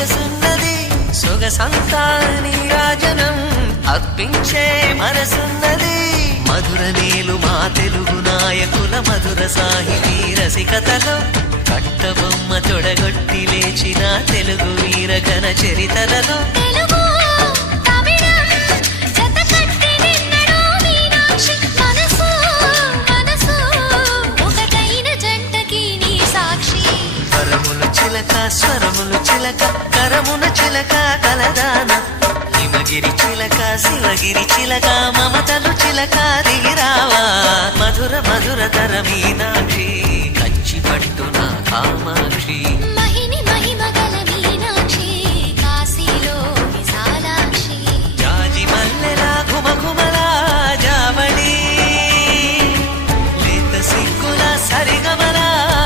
సొగసున్నది సొగసంతా నీరాజనం అర్పించే మనసున్నది మధుర నేలు మా తెలుగు నాయకుల మధుర సాహితీ రసికతలో కట్టబొమ్మ తొడగొట్టి లేచిన తెలుగు వీర ఘన చరితలలో చిలక స్వరములు చిలక కరమున చిలక కలదాన హిమగిరి చిలక శివగిరి చిలక మమతలు చిలక దిగిరావా మధుర మధుర తర మీనాక్షి కంచి పట్టున కామ